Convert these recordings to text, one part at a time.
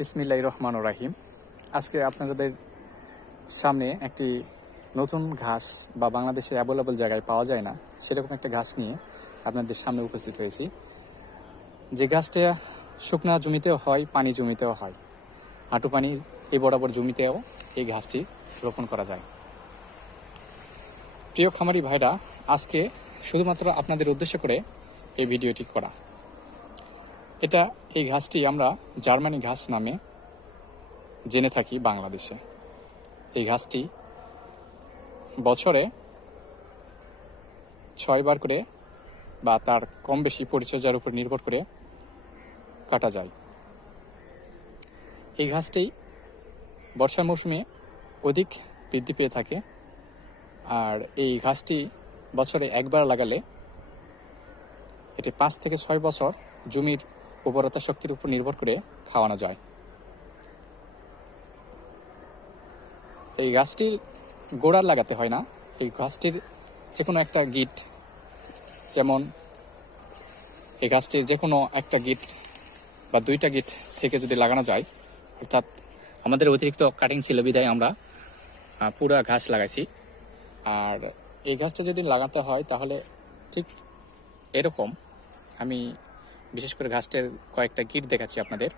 বিসমিল্লাহ রহমান ও রাহিম। আজকে আপনাদের সামনে একটি নতুন ঘাস বা বাংলাদেশে অ্যাভেলেবল জায়গায় পাওয়া যায় না, সেরকম একটা ঘাস নিয়ে আপনাদের সামনে উপস্থিত হয়েছি। যে ঘাসটা শুকনা জমিতেও হয়, পানি জমিতেও হয়, হাঁটু পানি এই বরাবর জমিতেও এই ঘাসটি রোপণ করা যায়। প্রিয় খামারি ভাইরা, আজকে শুধুমাত্র আপনাদের উদ্দেশ্য করে এই ভিডিওটি করা। এটা এই ঘাসটি আমরা জার্মানি ঘাস নামে জেনে থাকি বাংলাদেশে। এই ঘাসটি বছরে ছয়বার করে বা তার কম বেশি পরিচর্যার উপর নির্ভর করে কাটা যায়। এই ঘাসটি বর্ষার মৌসুমে অধিক বৃদ্ধি পেয়ে থাকে আর এই ঘাসটি বছরে একবার লাগালে এটি পাঁচ থেকে ছয় বছর জমির উর্বরতা শক্তির উপর নির্ভর করে খাওয়ানো যায়। এই গাছটি গোড়ার লাগাতে হয় না। এই গাছটির যে কোনো একটা গিট, যেমন এই গাছটির যে কোনো একটা গিট বা দুইটা গিট থেকে যদি লাগানো যায়, অর্থাৎ আমাদের অতিরিক্ত কাটিং ছিল বিধায় আমরা পুরা ঘাস লাগাইছি। আর এই গাছটা যদি লাগাতে হয় তাহলে ঠিক এরকম আমি বিশেষ করে ঘাসটার কয়েকটা গিট দেখাচ্ছি আপনাদের।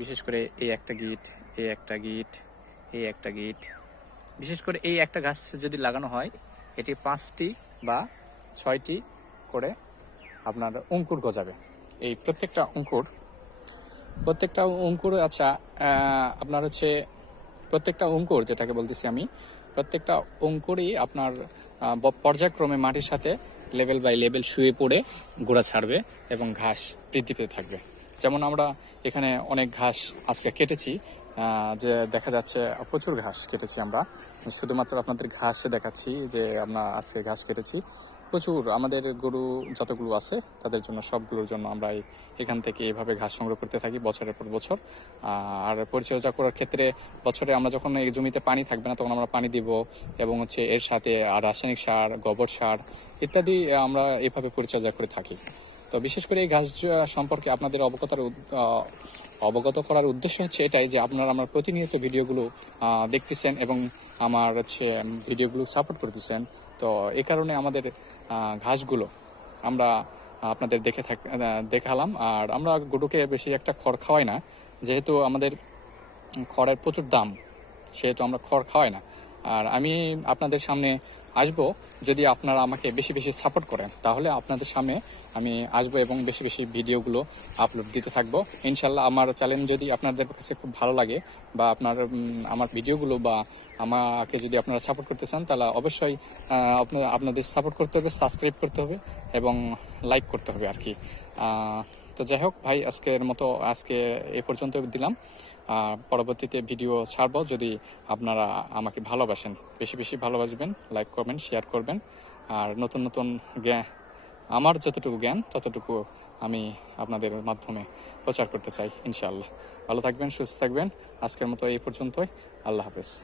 বিশেষ করে এই একটা গিট, এই একটা গিট, এই একটা গিট। বিশেষ করে এই একটা গাছ যদি লাগানো হয়, এটি পাঁচটি বা ছয়টি করে আপনার অঙ্কুর গজাবে। এই প্রত্যেকটা অঙ্কুর প্রত্যেকটা অঙ্কুর আচ্ছা আপনার হচ্ছে প্রত্যেকটা অঙ্কুর যেটাকে বলতেছি আমি, প্রত্যেকটা অঙ্কুরই আপনার পর্যায়ক্রমে মাটির সাথে লেভেল বাই লেভেল শুয়ে পড়ে গোড়া ছাড়বে এবং ঘাস বৃদ্ধি পেতে থাকবে। যেমন আমরা এখানে অনেক ঘাস আজকে কেটেছি যে দেখা যাচ্ছে, প্রচুর ঘাস কেটেছি আমরা। শুধুমাত্র আপনাদের ঘাসে দেখাচ্ছি যে আমরা আজকে ঘাস কেটেছি। প্রচুর আমাদের গরু যতগুলো আছে, তাদের জন্য সবগুলোর জন্য আমরা এখান থেকে এইভাবে ঘাস সংগ্রহ করতে থাকি বছরের পর বছর। আর পরিচর্যা করার ক্ষেত্রে বছরে আমরা যখন এই জমিতে পানি থাকবে না, তখন আমরা পানি দিব এবং হচ্ছে এর সাথে রাসায়নিক সার, গোবর সার ইত্যাদি আমরা এভাবে পরিচর্যা করে থাকি। তো বিশেষ করে এই ঘাস সম্পর্কে আপনাদের অবগতার অবগত করার উদ্দেশ্য হচ্ছে এটাই যে আপনারা আমার প্রতিনিয়ত ভিডিওগুলো দেখতেছেন এবং আমার হচ্ছে ভিডিওগুলো সাপোর্ট করতেছেন। তো এ কারণে আমাদের ঘাসগুলো আমরা আপনাদের দেখে থাক দেখালাম। আর আমরা গরুকে বেশি একটা খড় খাওয়াই না। যেহেতু আমাদের খড়ের প্রচুর দাম, সেহেতু আমরা খড় খাওয়াই না। আর আমি আপনাদের সামনে আসব, যদি আপনারা আমাকে বেশি বেশি সাপোর্ট করেন, তাহলে আপনাদের সামনে আমি আসব এবং বেশি বেশি ভিডিওগুলো আপলোড দিতে থাকব। ইনশাল্লাহ আমার চ্যানেল যদি আপনাদের কাছে খুব ভালো লাগে বা আপনার আমার ভিডিওগুলো বা আমাকে যদি আপনারা সাপোর্ট করতে চান, তাহলে অবশ্যই আপনার আপনাদের সাপোর্ট করতে হবে সাবস্ক্রাইব করতে হবে এবং লাইক করতে হবে আর কি। তো যাই হোক, ভাই, আজকের মতো, আজকে এ পর্যন্ত দিলাম। আর পরবর্তীতে ভিডিও ছাড়বো যদি আপনারা আমাকে ভালোবাসেন। বেশি বেশি ভালোবাসবেন, লাইক করবেন শেয়ার করবেন। আর নতুন নতুন জ্ঞান আমার যতটুকু জ্ঞান, ততটুকু আমি আপনাদের মাধ্যমে প্রচার করতে চাই, ইনশাআল্লাহ। ভালো থাকবেন, সুস্থ থাকবেন। আজকের মতো এই পর্যন্তই। আল্লাহ হাফেজ।